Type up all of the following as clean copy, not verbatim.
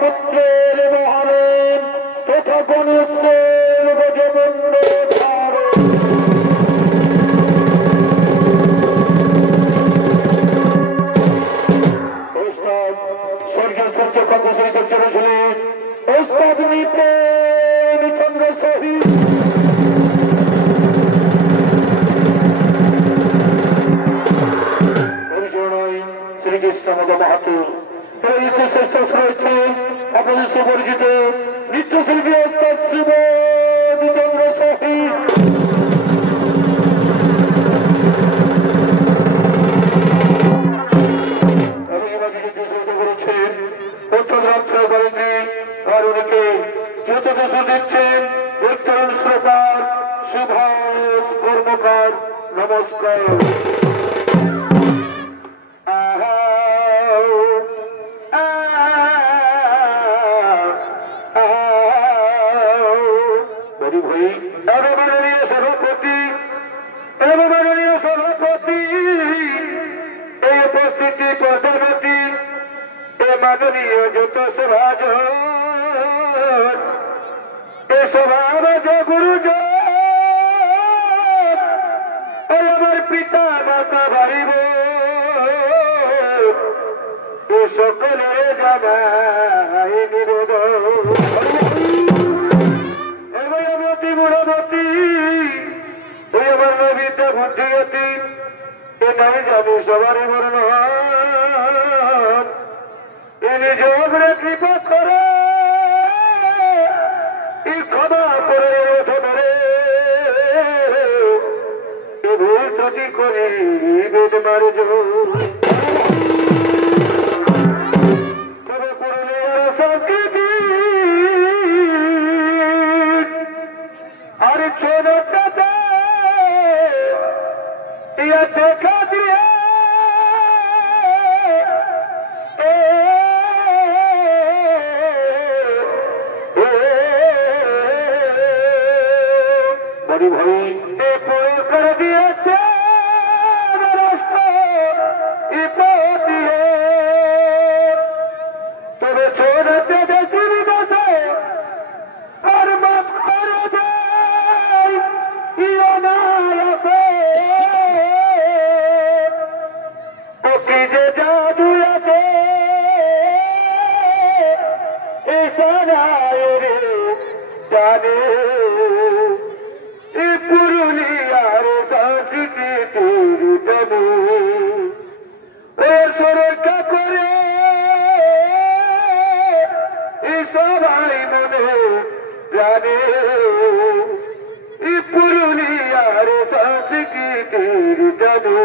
পুত্রের মহানন তথা গণেশের গজবন্দ স্বর্গীয় সূর্যকান্ত সহিত ছিলেন ওস্তাদ নিচন্দ্র সহিত শ্রীকৃষ্ণ মদ মাহাতো শ্রেষ্ঠ রয়েছেন আপনাদের সুপরিচিত নৃত্যশিল্পী ওস্তাদ শিব নিচন্দ্র সহিত কর্মকার নমস্কার সভাপতি এই উপস্থিতি প্রধানমন্ত্রী এ মাননীয় যত সভাজ এ সভাজ গুরুজ আমার পিতা মাতা ভাই এ সকলের জানাই নিবেদন মতি বুড়ামতি ওই আমার নবীটা বুদ্ধিগতি এ নাই জানি সবারই মরণ এ নিজ অগ্রে কৃপা করে এই ক্ষমা করে ধরে এ ভুল ত্রুটি করে বেদ মারে তবে পুরুলিয়ার সংস্কৃতি আর ছোটটাতে ইয়াছে খাদিয়ে বড়ি ভাই এ প্রয়োগ করে দিয়েছে রাষ্ট্র দিয়ে তবে ছোটতে বেশি বিদেশে আর মাত করে দেয় ও কি যে জাদু আছে রে জানে এই পুরুলিয়ার সংস্কৃতির জানে ও সুরক্ষা করে সবাই মনে জানে এই পুরুলিয়ার সংস্কৃতির জানে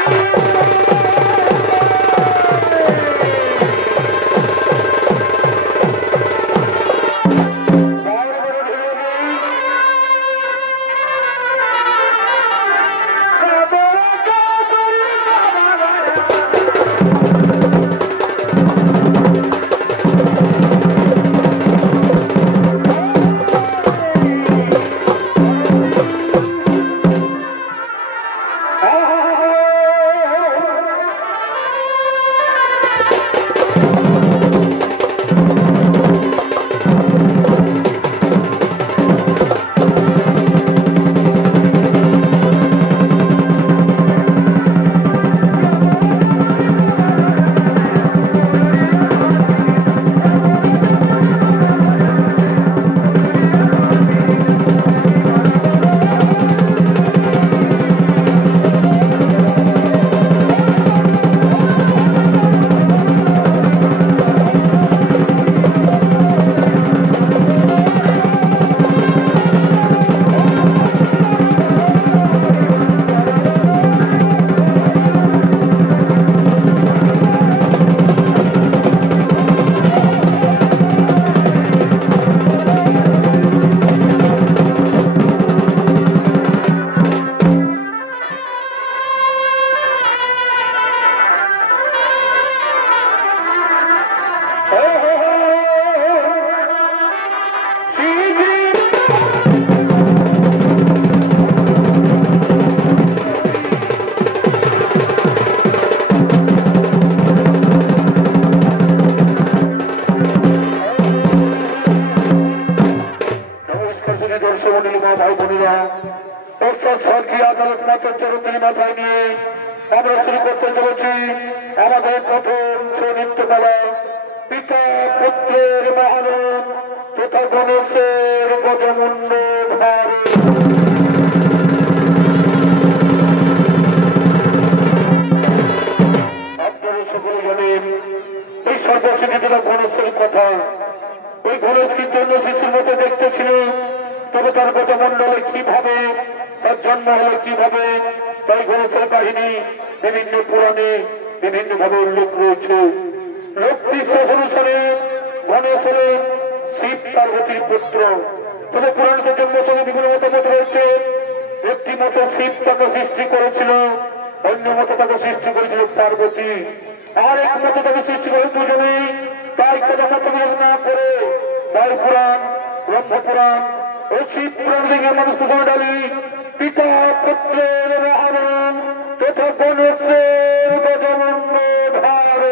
Hey! এই আদালত মাত্র চিরদিনই মাথায় নিয়ে আমরা শুরু করতে চলেছি আমাদের প্রথম নৃত্যকলা পিতা পুত্রের মহানব তথা গণেশের গজমুণ্ড ভার। আপনারা সকলে জানেন এই সর্বশিক্ষিতরা গণেশের কথা। ওই গণেশ কিন্তু অন্য শিশুর মতো দেখতে ছিল, তবে তার গজমণ্ডলে কিভাবে, তার জন্ম হলো কিভাবে, তাই গণেশের কাহিনী বিভিন্ন পুরাণে বিভিন্ন ভাবে উল্লেখ রয়েছে। লোক বিশ্বাস অনুসারে গণেশ হলেন শিব পার্বতীর পুত্র। তবে পুরাণের জন্মের সঙ্গে বিভিন্ন মতামত রয়েছে। একটি মতো শিব তাকে সৃষ্টি করেছিল, অন্য মতো তাকে সৃষ্টি করেছিল পার্বতী, আর এক মতো তাকে সৃষ্টি করে দুজনেই। তাই কোনো মত না করে বায়ু পুরাণ, ব্রহ্মপুরাণ ও শিব পুরাণ থেকে মানুষ প্রথমে ডালি পিতা পুত্রের মহানব তথা গণেশের গজমুণ্ড ভার।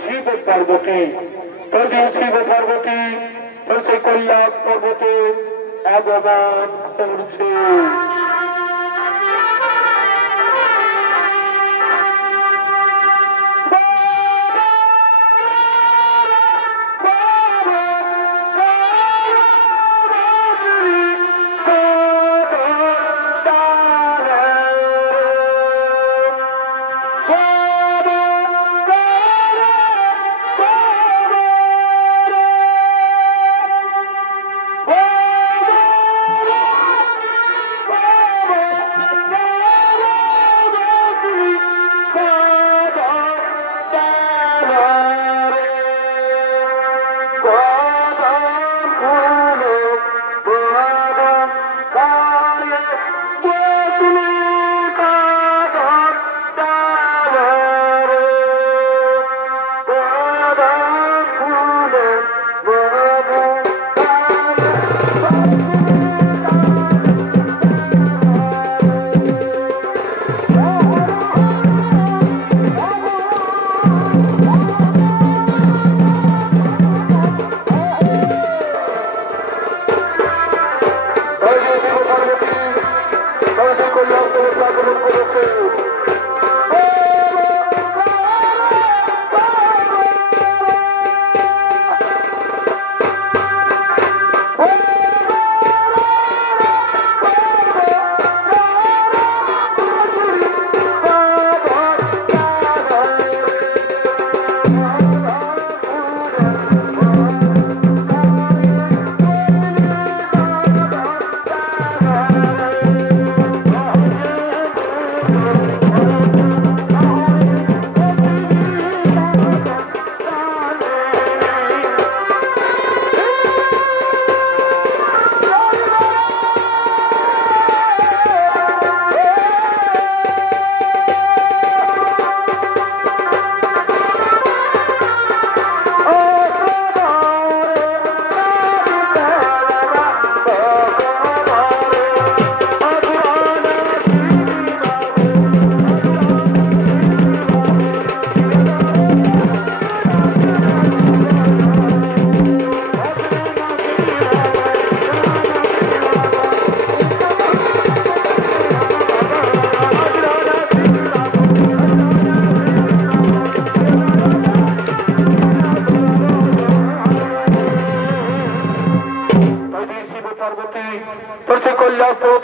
শিব পার্বতী, তৈরি শিব পার্বতী তো সেই কৈলাস পর্বতে আগমন করছে।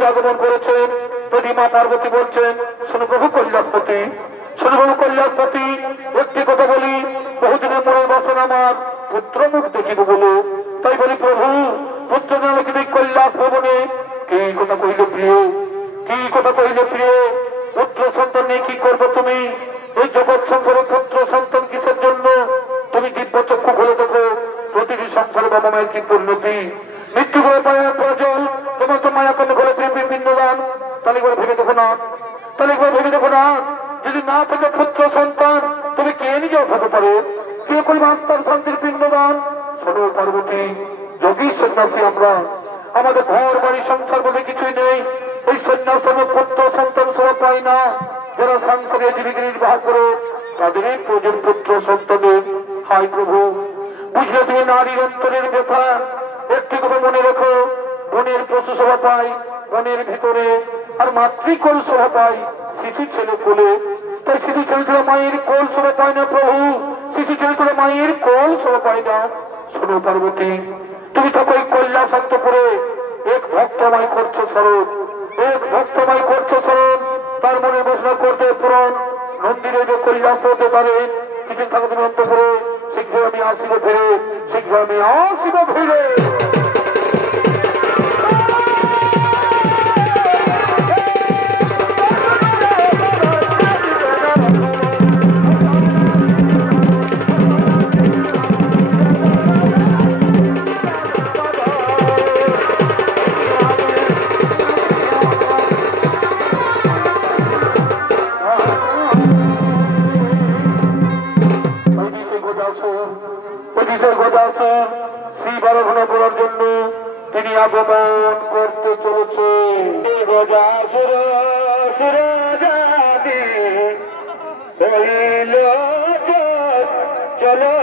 আগমন করেছেন। যদি মা পার্বতী বলছেন, শোনো প্রভু কৈলাসপতি, শোনো প্রভু কৈলাসপতি, একটি কথা বলি, বহুদিনের মনের বাসনা আমার পুত্র মুখ দেখিব বলো। তাই বলি প্রভু, পুত্র না লিখিতে কৈলাস ভবনে কি কথা কইলে প্রিয়, কি কথা কইলে প্রিয়, পুত্র সন্তান নিয়ে কি করবো তুমি? এই জগৎ সংসারে পুত্র সন্তান কিসের জন্য? তুমি দিব্য চক্ষু খুলে দেখো, প্রতিটি সংসারে বাবা মায়ের কি পরিণতি। মৃত্যু করে পায়ের প্রয়োজন, তোমার তো মায়া কন্যা ঘরে পিণ্ডদান। তাহলে করে ভেবে দেখো না, তাহলে করে ভেবে দেখো না, যদি না থাকে পুত্র সন্তান, তুমি কে নিজেও থাকতে পারো? কে করবে আত্মার শান্তির পিণ্ডদান? শোনো পার্বতী, যোগী সন্ন্যাসী আমরা, আমাদের ঘর বাড়ি সংসার বলে কিছুই নেই। ওই সন্ন্যাস পুত্র সন্তান সব পাই না। যারা সংসারে জীবিকা নির্বাহ করে তাদেরই প্রয়োজন পুত্র সন্তানের। হাই প্রভু, বুঝলে তুমি নারীর অন্তরের ব্যথা। একটি কথা মনে রেখো, বনের পশু শোভা পায় বনের ভিতরে, আর মাতৃকোল শোভা পায় শিশু ছেলে কোলে। তাই শিশু ছেলে মায়ের কোল শোভা পায় না প্রভু, শিশু ছেলে মায়ের কোল শোভা পায় না। শোনো পার্বতী, তুমি থাকো এই কৈলাসন্তপুরে, এক ভক্তময় করছো স্মরণ, এক ভক্তময় করছো স্মরণ, তার মনে বাসনা করতে পূরণ। নন্দিরে যে কৈলাস হতে পারে, কিছুদিন থাকো তুমি অন্তপুরে, শীঘ্র আমি আসিব ফিরে, শীঘ্র আমি আসিব ফিরে। শ্রী আরাধনা করার জন্য তিনি আগমন করতে চলেছে। চলো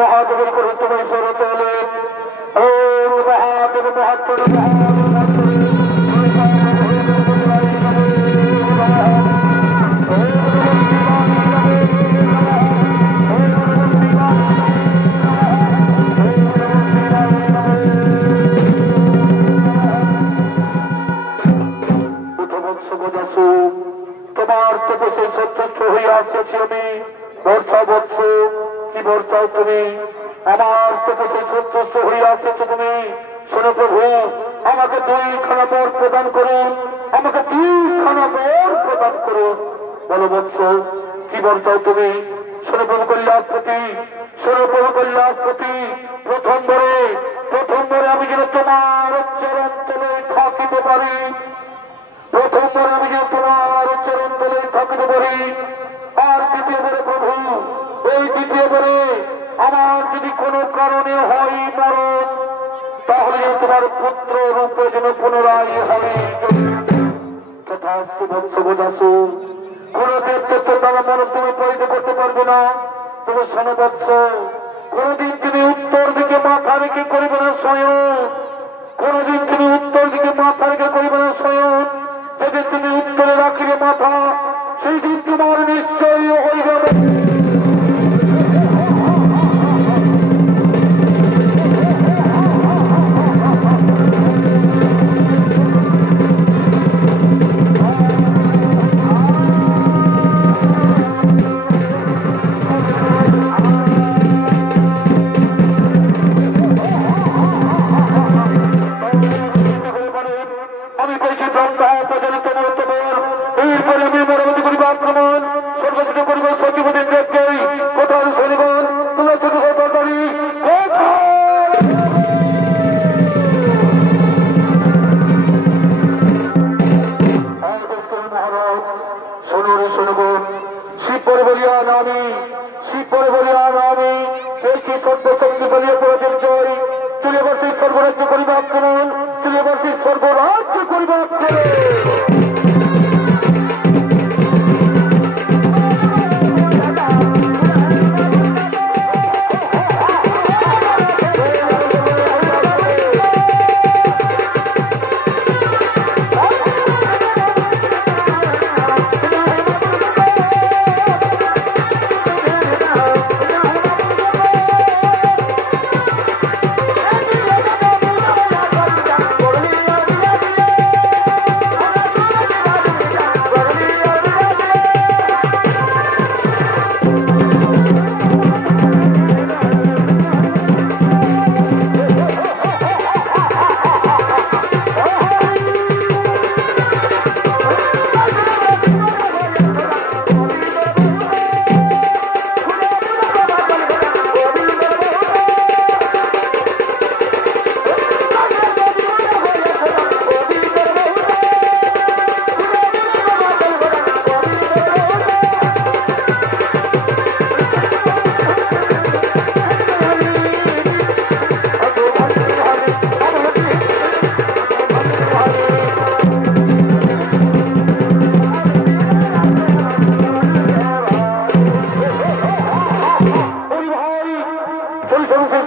মহাদেবের করে তোমায় স্মরত হলে ওম মহাদেব মহাত্মা তোমার তপসে সত্যচ্ছ হইয়া আসিয়াছি আমি বর্ষা বৎস কি বর্ষাও তুমি আমার তপসে সত্যচ্ছ হইয়া আসিয়াছ তুমি শোনো প্রভু আমাকে দুইখানা বর প্রদান করুন আমাকে দুইখানা বর প্রদান করুন বলো বৎস কি বর্ষাও তুমি শোনো প্রভু কল্যাণপতি শোনো প্রভু কল্যাণপতি প্রথম বরে আমি যেন তোমার চরণ তলে থাকিতে পারি প্রথমবার আমি যে তোমার চরণ তলে থাকিতে পারি আর দ্বিতীয়বারে প্রভু এই দ্বিতীয়বারে আমার যদি কোনো কারণে হয় মরণ তাহলে তোমার পুত্র রূপে যেন পুনরায় হয় তথাস্তু বৎস বোঝাসু কোন ব্যক্তিত্ব তারা মনে তুমি পরিণত করতে পারবে না তুমি শোনো বৎস কোনদিন তুমি উত্তর দিকে মাথা রেখে করিবে না স্বয়ং কোনদিন তুমি উত্তর দিকে মাথা রেখে করিবে না স্বয়ং যেদিন তুমি উত্তরে রাখিবে মাথা সেই দিন তোমার নিশ্চয়ই হইবে আমি পেয়েছি ব্রহ্মা প্রচলিত মহত্তমর এরপরে আমি মরমতি করিব আক্রমণ সর্বকিছু করিব সচিবদের দেখেই কোথাও শনিবার তোমার ছোট দরকারি মহারাজ শোনুন শুনবুন শিব পরে বলিয়া আমি পেয়েছি সর্বশক্তি বলিয়া প্রদের জয় চলে বসে সর্বরাজ্য করিব আক্রমণ চলে বসে সর্বরাজ্য করিব আক্রমণ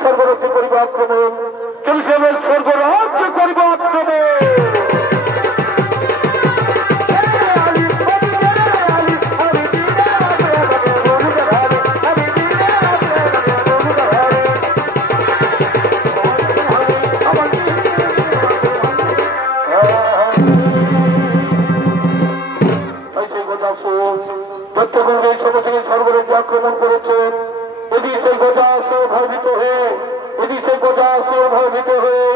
সর্বরাজ্য করিব আক্রমণ চলছে সর্বরাজ্য করিব আক্রমণ তথ্যগঞ্জে সমস্ত সর্বরাজ্য আক্রমণ করেছেন এদিকে সেই গজা আসে ভয়ভীত হয়ে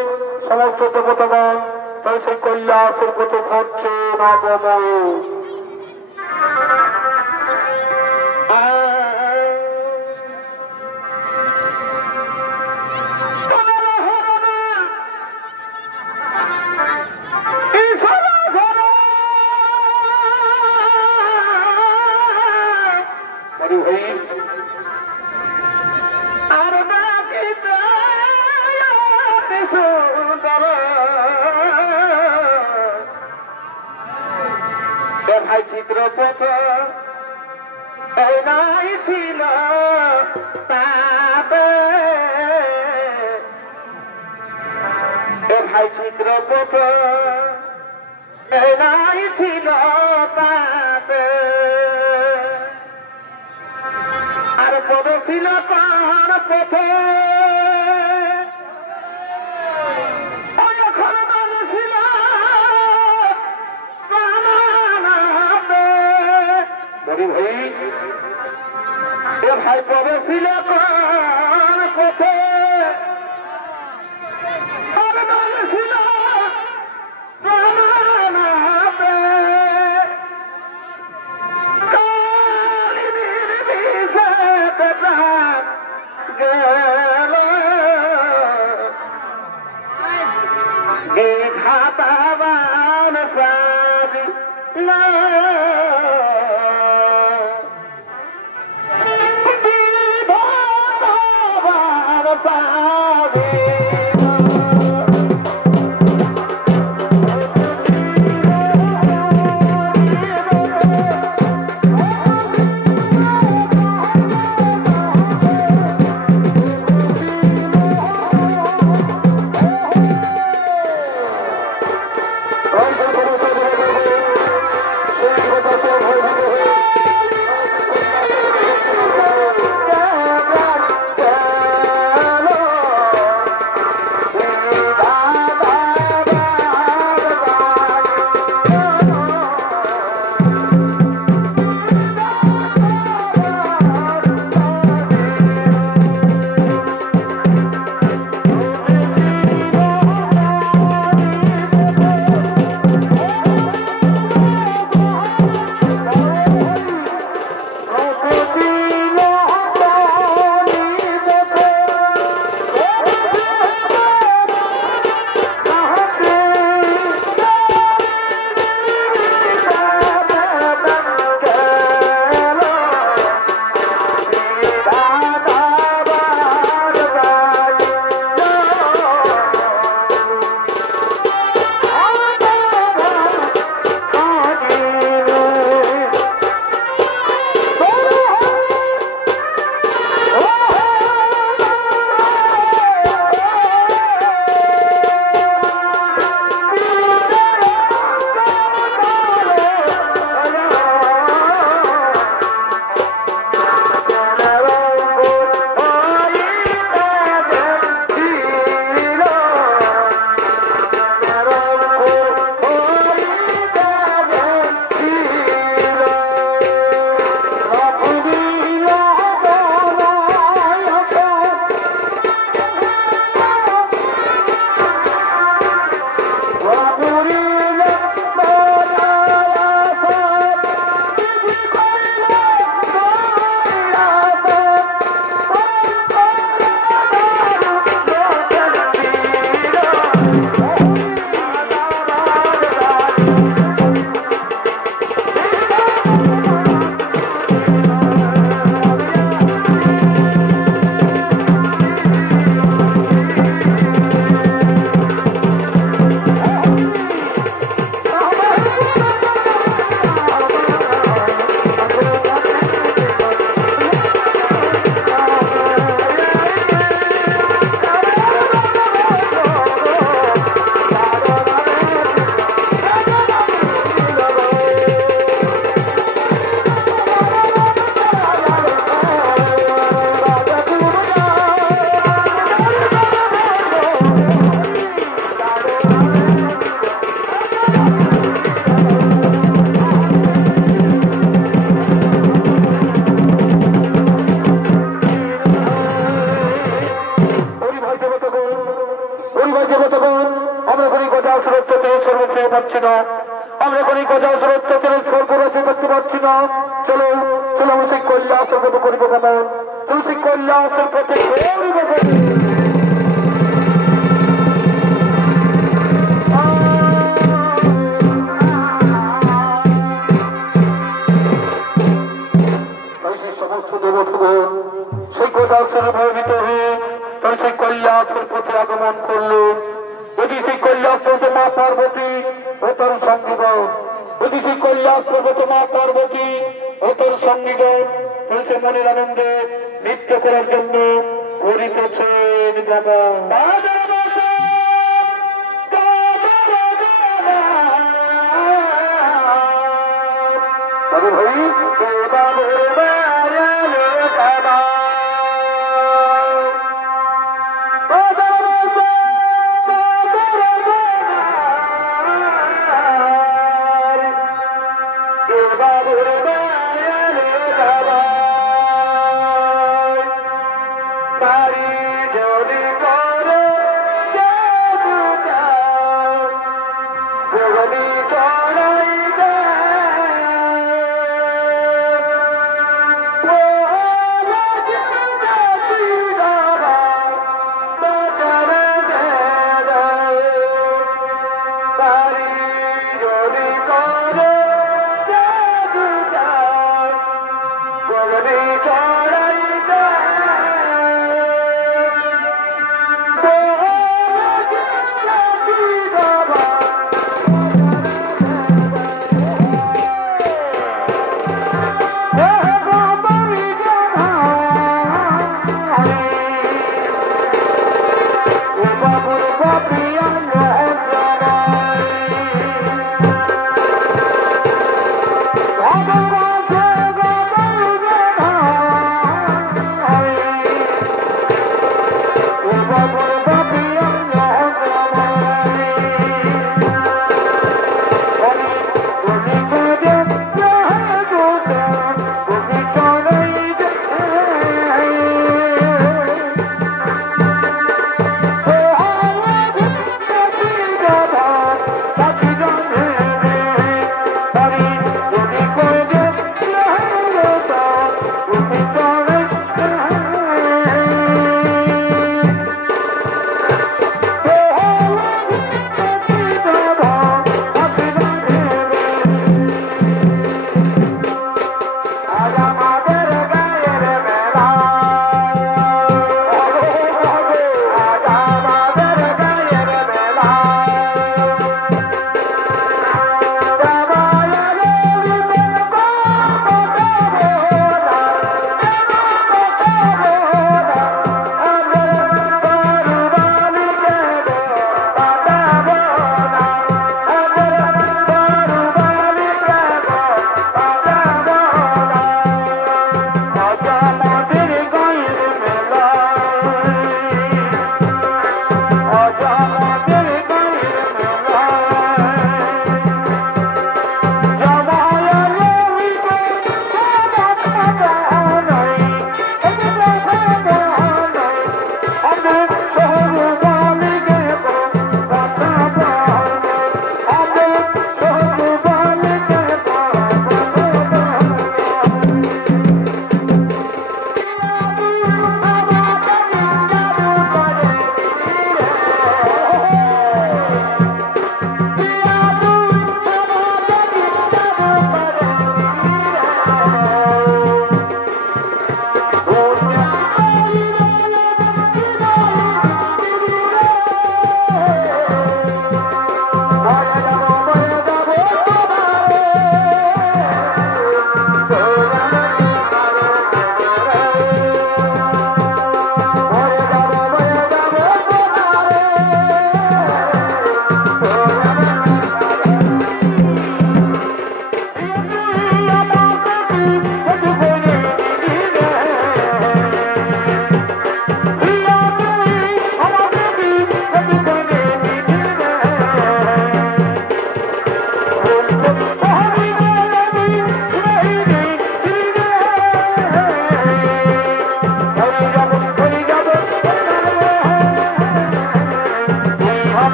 সমস্ত দেবতাগণ তাই সেই কৈলাসের কত ঘটছে নাগম ভাই চিত্রপথ এই নাই ছিল তাতে ভাই চিত্রপট নাই ছিল পাপে আর পদ ছিল তার পথে ভাই পদ ছিল তার পথে ছিল ঘাতাবান সাজি না পাচ্ছি না, আমরা এখন এই কথা অত্যাচারের সর্বরাশি করতে পারছি না। চলো চলো আমরা সেই কৈলাসের মতো করিব কেমন, তুমি সেই কৈলাসের পথে সমস্ত দেবতাগণ সেই কৈলাসের ভয়ভীত হয়ে তারা সেই কৈলাসের পথে আগমন করলো। যদি সেই কৈলাস পর্বত মা পার্বতী ও তার সঙ্গীগণ, যদি সেই কৈলাস পর্বত মা পার্বতী ও তার সঙ্গীগণ সে মনের আনন্দে নৃত্য করার জন্য করিতেছেন। ভাই এ বাবুর বায়ালে কাবা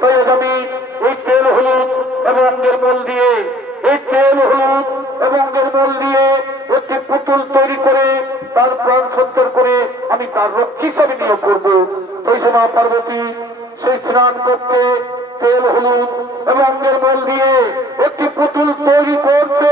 তাই আজ আমি এই তেল হলুদ এবং অঙ্গের মল দিয়ে এই তেল হলুদ এবং অঙ্গের মল দিয়ে একটি পুতুল তৈরি করে তার প্রাণ সত্তর করে আমি তার রক্ষী হিসাবে নিয়োগ করবো। তাই সে মা পার্বতী সেই স্নান কক্ষে তেল হলুদ এবং অঙ্গের মল দিয়ে একটি পুতুল তৈরি করছে।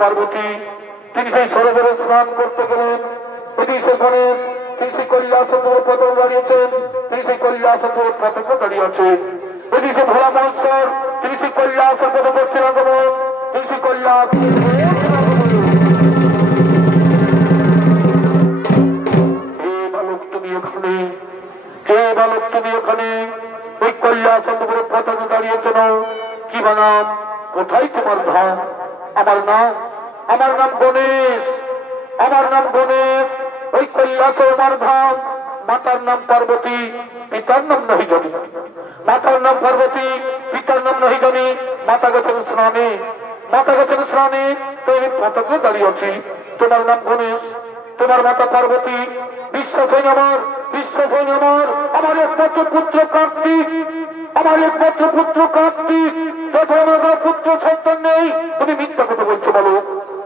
পার্বতী তিনি সেই সরোবরে স্নান করতে গেলেন। তিনি সেখানে তিনি সেই কৈলাসের পতন দাঁড়িয়েছেন, তিনি সেই কৈলাসের পতন দাঁড়িয়েছেন। তিনি সে ভোলা মহেশ্বর তিনি সেই কৈলাসের পদ করছেন আগমন, তিনি সেই কৈলাস। কে বালক তুমি এখানে, কে বালক তুমি এখানে ওই কৈলাসের পতন দাঁড়িয়েছেন? কি বানাম, কোথায় তোমার ধাম? আমার নাম গণেশ, আমার নাম গণেশ। ওই কৈলাসে আমার ধাম। মাতার নাম পার্বতী, পিতার নাম নহি জানি। মাতার নাম পার্বতী, পিতার নাম নহি জানি। মাতা গেছেন স্নানে, মাতা গেছেন স্নানে, তো আমি পতাকা দাঁড়িয়ে আছি। তোমার নাম গণেশ, তোমার মাতা পার্বতী। বিশ্বাস হয়নি আমার, বিশ্বাস হয়নি আমার। আমার একমাত্র পুত্র কার্তিক, আমার একমাত্র পুত্র কার্তিক। আমার পুত্র সন্তান নেই। তুমি মিথ্যা কথা বলছো বলো,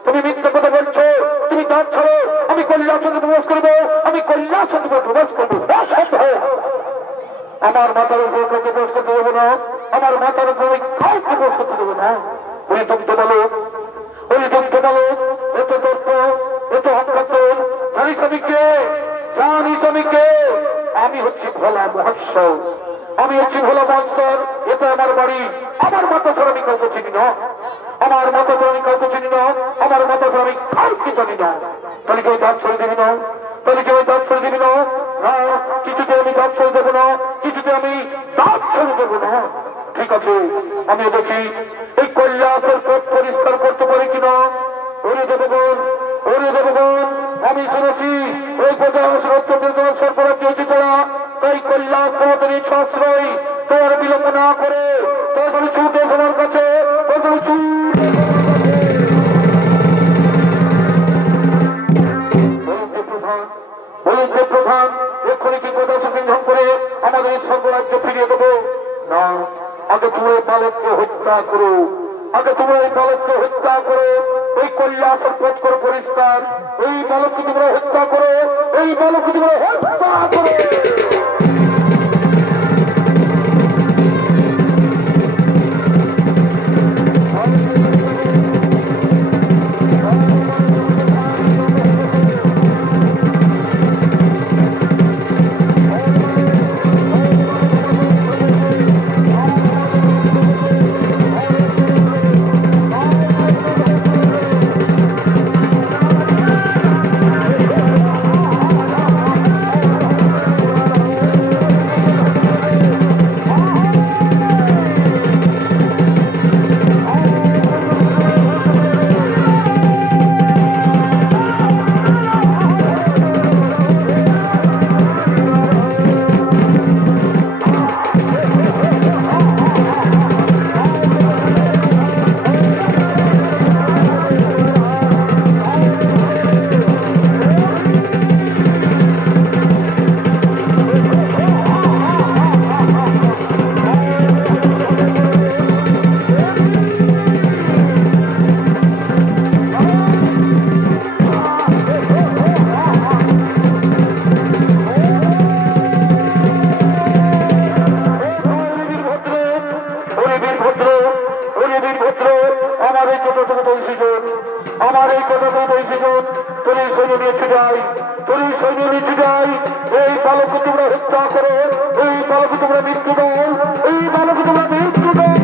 তুমি মিথ্যা কথা বলছো। তুমি দাঁত ছাড়ো, আমি কৈলাসচন্দ্র প্রবেশ করবো, আমি কৈলাসচন্দ্র প্রবেশ করবো। আমার মাতার উপর কাউকে প্রবেশ করতে দেবো না, আমার মাতার উপর কাউকে প্রবেশ করতে দেবো না। ওই দুগ্ধ বলো, ওই দুগ্ধ বলো, এত তত্ত্ব, এত হকাতন। জানিস আমি কে? জানিস আমি কে? আমি হচ্ছি ভোলা মহোৎসব, আমি হচ্ছি ভোলা মহোৎসব। এটা আমার বাড়ি। আমার মাতা ছাড়া আমি কাউকে চিনি না, আমার মাতা ছাড়া আমি কাউকে চিনি না, আমার মাতা ছাড়া আমি কাউকে জানি না। তাহলে কেউ দাঁত ছেড়ে দিবি না, তাহলে কেউ দাঁত ছেড়ে দিবি না। না, কিছুতে আমি দাঁত ছেড়ে দেবো না, কিছুতে আমি দাঁত ছেড়ে দেবো না। ঠিক আছে, আমি দেখি এই কৈলাসের পথ পরিষ্কার করতে পারি কিনা। ওরে দেবগণ, ওরে দেবগণ, আমি শুনেছি ওই পথে মানুষের অত্যন্ত সরবরাহ হয়েছে তারা। তাই কৈলাস তোমাদের ইচ্ছা আশ্রয় তোর বিলম্ব না করে তোর ছুটে তোমার কাছে, প্রধান এক্ষুনি কি কথা সঙ্গীন করে আমাদের এই স্বর্গরাজ্য ফিরিয়ে দেবো না। আগে তুমি এই বালককে হত্যা করো, আগে তুমি এই বালক বালককে হত্যা করো, এই কৈলাসের পথ করো পরিষ্কার, এই বালককে তোমরা হত্যা করো, এই বালককে তোমরা হত্যা করো। আমার এই কথা বলছি, তোর সৈন্য নিয়ে ছুটাই, তোর সৈন্য নিয়ে ছুটাই, এই বালককে তোমরা হত্যা করো, এই বালককে তোমরা মৃত্যু দাও, এই বালককে তোমরা মৃত্যু দাও।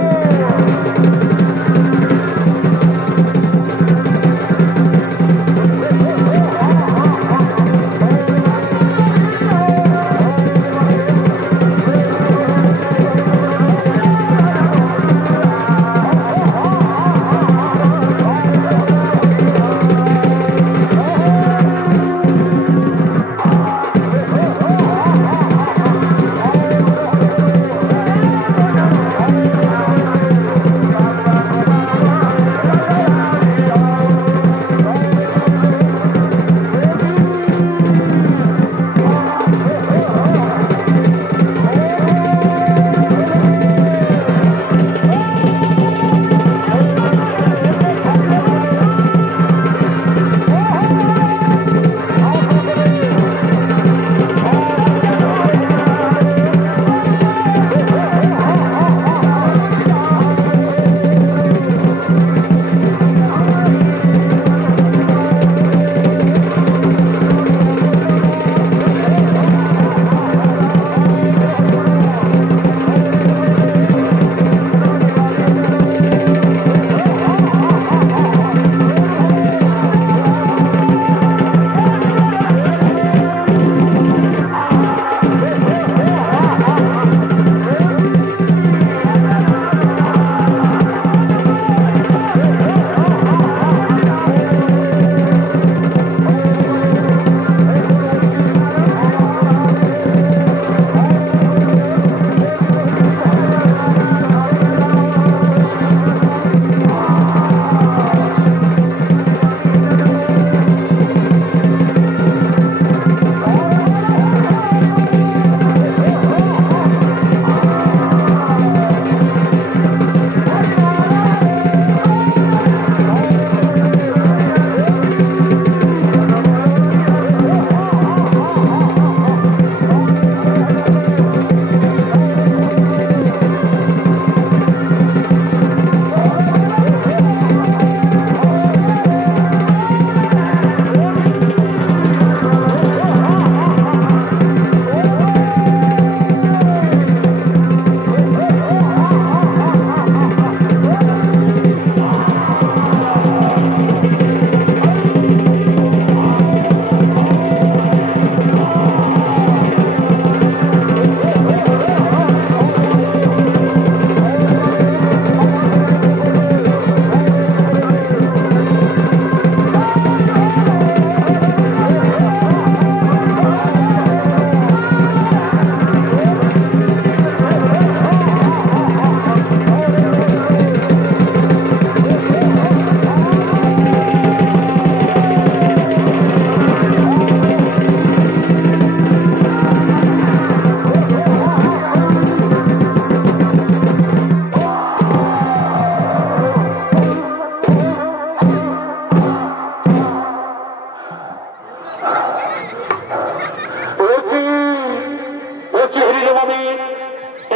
আমি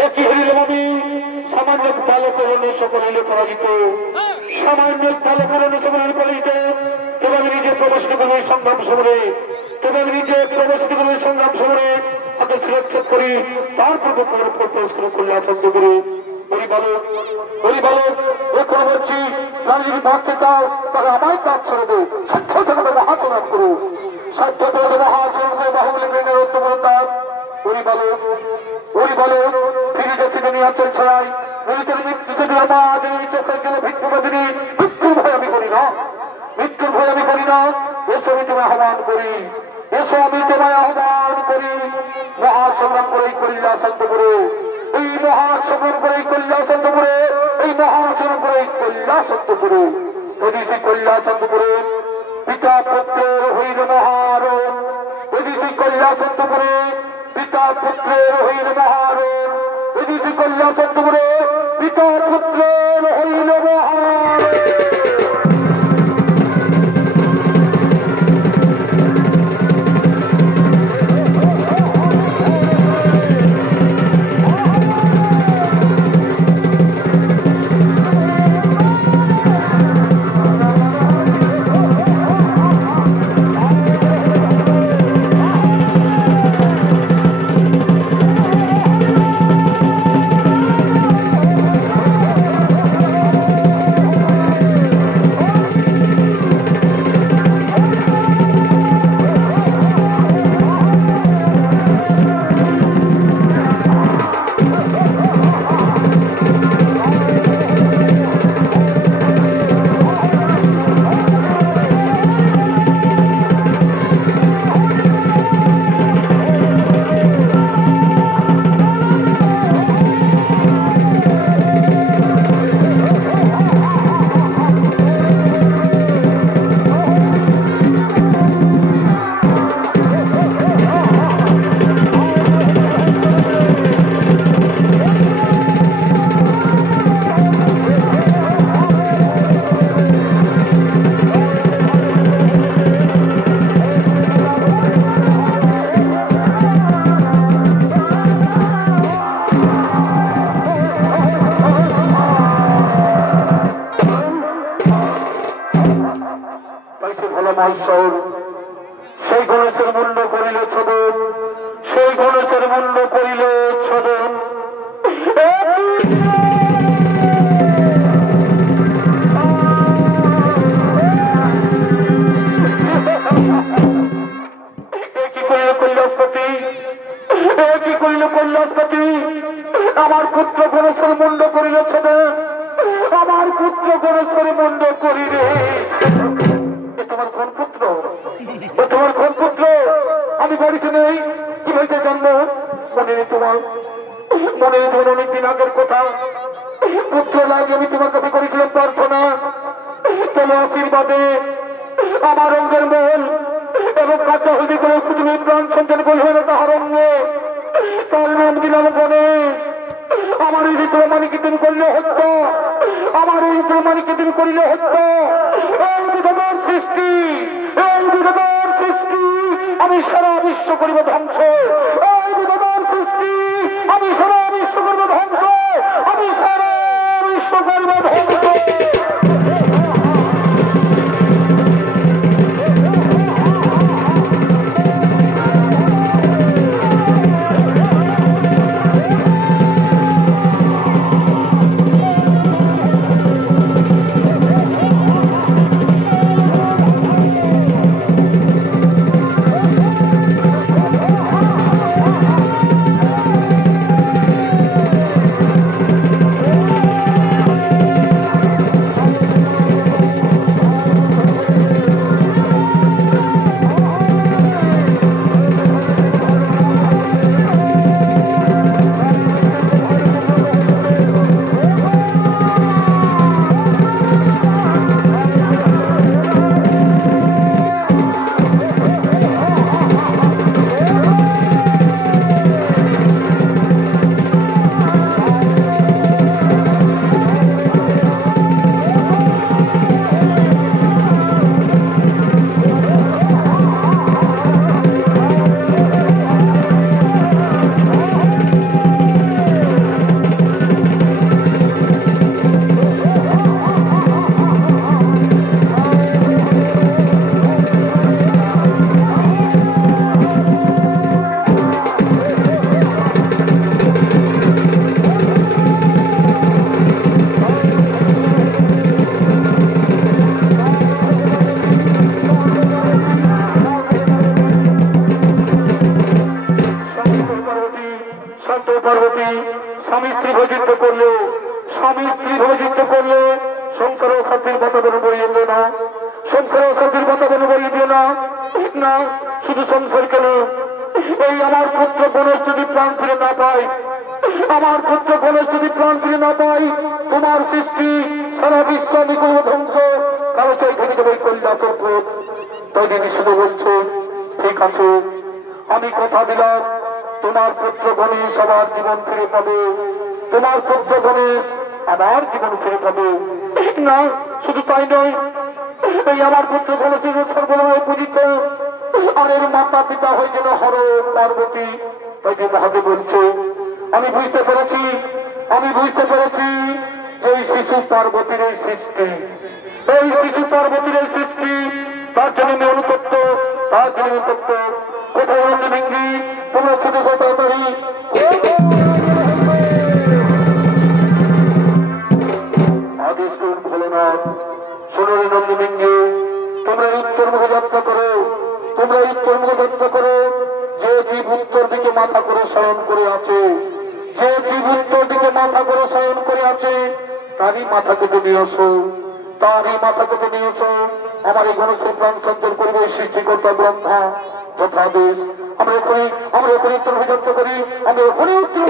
একই হরিলাম আমি সামান্য ভালো করণে সকলে পরাজিত সামান্য ভালো করণে সকলে পরাজিত তবে আমি নিজে প্রবাসিত করবো সংগ্রাম সমরে তবে আমি নিজে প্রবাসিত করবো সংগ্রাম সমরে আপনার সুরক্ষা করি তারপর পুরস্কার করলে আচন্দ করে এখন বলছি আমি যদি ভাবতে চাও তাহলে আমায় কাজ ছেড়ে দেবো সাধ্য থেকে মহাচরণ করো সাধ্য থেকে মহাচরণ করে বাহুবলী ব্রেনের উত্তমতার ওই বলো ফিরে যাচ্ছি তুমি অঞ্চল ছড়াই চোখের গেলে ভিক্ষুবাদিনী মৃত্যুর ভয় আমি করি না এসো আমি তোমায় আহ্বান করি মহাসংগ্রাম করেই করিলা শান্ত করে এই মহাসংগ্রাম করেই করিলা শান্ত করে এই মহাসংগ্রাম করেই করিলা শান্ত করে ওদিকে করিলা শান্ত করে পিতা পুত্রের হইল মহারণ ওদিকে করিলা শান্ত করে পিতা পুত্রের হইল মহারণ ওদিকে করিলা শান্ত করে পিতা পুত্রের হইল মহারণ সেই গণেশের মূল্য করিলে ছদন সেই গণেশের মূল্য করিলে ছদন কি করিল কৈলাসপতি কি করিল কৈলাসপতি আমার পুত্র গণেশের মূল্য করিলে ছদন আমার পুত্র গণেশের মূল্য করিলে তোমার কোন পুত্র আমি বাড়িতে নেই কি হয়েছে জন্ম মনে নেই তোমার অনেকদিন আগের কথা পুত্র লাগে আমি তোমার কাছে করেছিলাম প্রার্থনা তোমার আশীর্বাদে আমার অঙ্গের মন এবং কাঁচা হলদি করে তুমি প্রাণ সঞ্চার করবে না তাহার অঙ্গে তার নাম দিলাম গণেশ আমার এই ভিতরে মানিকে দিন করলে হত্যা আমার এই ভিতরে মানিকে দিন করলে হত্যা সৃষ্টি আমি সারা বিশ্ব করিব ধ্বংস সৃষ্টি আমি সারা বিশ্ব করিব ধ্বংস আমি সারা বিশ্ব করিব ধ্বংস যুদ্ধ করলে, স্বামী স্ত্রী ভাবে যুদ্ধ করলে সংসার ও শান্তির বাতাবরণ বইয়ে দিও না, সংসার ও শান্তির বাতাবরণ বইয়ে দিও না। না শুধু সংসার কেন, এই আমার পুত্র গণেশ যদি প্রাণ ফিরে না পায়, আমার পুত্র গণেশ যদি প্রাণ ফিরে না পায়, তোমার সৃষ্টি সারা বিশ্ব নিকুল ধ্বংস কারো চাই থেকে দেবে কৈলাসের পথ। তাই দিদি শুধু বলছে, ঠিক আছে, আমি কথা দিলাম তোমার পুত্র গণেশ আবার জীবন ফিরে পাবে, তোমার পুত্র গণেশ আবার জীবন ফিরে পাবে। না শুধু তাই নয়, এই আমার পুত্র গণেশের সর্বনামে পূজিত, আর এর মাতা পিতা হয়ে গেল হর পার্বতী। তাই যে মহাদেব বলছে, আমি বুঝতে পেরেছি, আমি বুঝতে পেরেছি যে এই শিশু পার্বতীর এই সৃষ্টি, এই শিশু পার্বতীর এই সৃষ্টি, তার জন্য আমি অনুতপ্ত, তার জন্য অনুতপ্ত। কোথায় নন্দী তোমরা ছোট তাড়াতাড়ি আদেশ করুন ভোলেনাথ। শোনো রে নন্দী, তোমরা উত্তর মুখে যাত্রা করো, তোমরা উত্তর মুখে যাত্রা করো। যে জীব উত্তর দিকে মাথা করে শয়ন করে আছে, যে জীব উত্তর দিকে মাথা করে শয়ন করে আছে, তারই মাথা কেটে নিয়ে আসো, তারই মাথা কেটে নিয়ে আসো। আমার এই গণেশের প্রাণ সঞ্চয় করবে সৃষ্টিকর্তা ব্রহ্মা। যথাদেশ। আমরা এখনই উত্তর মুখে যাত্রা করি, আমরা এখনই উত্তর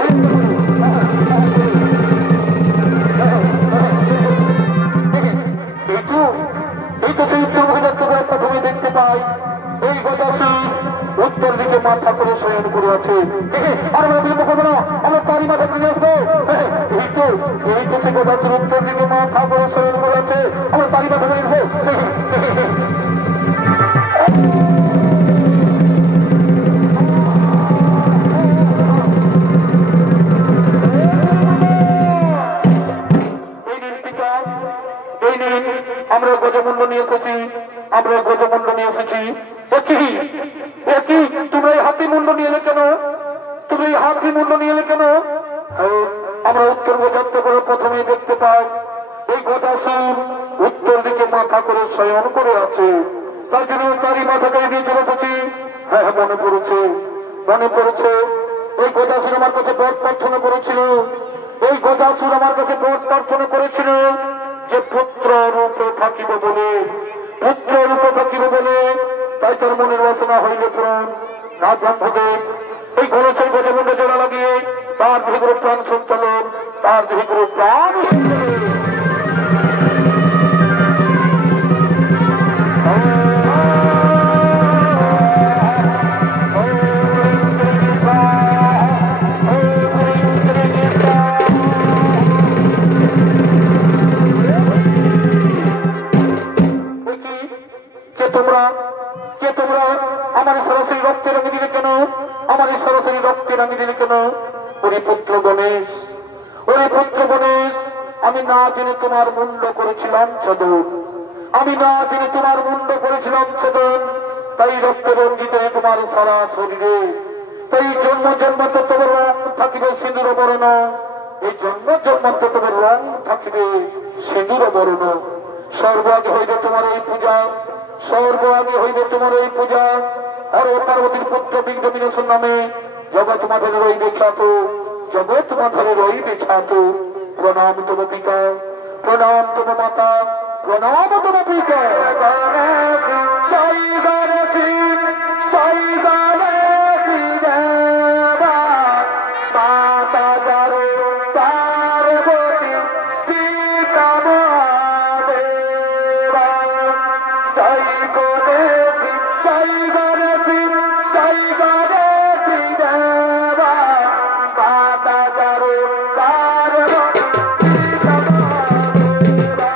এই তো সেই উত্তর মুখে যাত্রা করে প্রথমে দেখতে পাই এই গজাসুর উত্তর দিকে মাথা করে শয়ন করে আছে। আর আমরা বিলম্ব করবো না, আমরা তারই মাথা কিনে আসবো। এই তো সেই গজাসুর উত্তর দিকে মাথা করে শয়ন করে আছে, আমরা তারই মাথা কিনে আসবো। আমরা গজমূল্য নিয়ে এসেছি, আমরা গজমূল্য নিয়ে এসেছি। একই তোমরা এই হাতি মূল্য নিয়ে এলে কেন, তুমি এই হাতি মূল্য নিয়ে এলে কেন? আমরা উত্তর যাত্রা করে প্রথমেই দেখতে পাই এই গজাসুর উত্তর দিকে মাথা করে শয়ন করে আছে, তার জন্য তারই মাথাকে নিয়ে চলে এসেছি। হ্যাঁ মনে পড়েছে, মনে পড়েছে। এই গজাসুর আমার কাছে বর প্রার্থনা করেছিল, এই গজাসুর আমার কাছে বর প্রার্থনা করেছিল যে পুত্র রূপে থাকিব বলে, পুত্র রূপে থাকিব বলে। তাই তার মনের বাসনা হইলে প্রাণ না ব্রহ্মদেব এই গণেশের গজমুণ্ডে জোড়া লাগিয়ে তার দেহগুলো প্রাণ সঞ্চালন, তার দেহগুলো প্রাণ আমার সরাসরি রক্তে রাঙিয়ে দিলে কেন, আমার সরাসরি রক্তে রাঙিয়ে দিলে কেন? ওরে পুত্র গণেশ, ওরে পুত্র গণেশ, আমি না জেনে তোমার মুন্ড করেছিলাম ছেদন, আমি না জেনে তোমার মুন্ড করেছিলাম ছেদন। তাই রক্ত রঞ্জিত তোমার সারা শরীরে, তাই জন্ম জন্মান্তর তোমার রং থাকিবে সিঁদুর বর্ণ, এই জন্ম জন্মান্তর তোমার রং থাকিবে সিঁদুর বর্ণ। সর্বাগে হইবে তোমার এই পূজা, সর্বাগে হইবে তোমার এই পূজা। আর পার্বতীর পুত্র বিঘ্ন বিনাশন নামে জগৎ মাধরে রইবে খ্যাত, জগৎ মাধরে রইবে খ্যাত। প্রণাম তব পিতা, প্রণাম তব মাতা, প্রণাম তব পিতা। জয় গণেশ, জয় গণেশ দেবা, মাতা যারো পার্বতী পিতা মহাদেবা। জয় গণেশ, জয় গণেশ, জয় গণেশ দেবা, মাতা যারো পার্বতী পিতা মহাদেবা।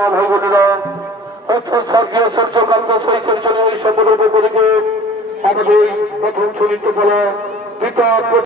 মা ভাই বোনেরা, স্বর্গীয় সূর্যকান্ত শৈশব এই সম্পর্ক করিকে আমাদের প্রথম চরিত্র বলা পিতা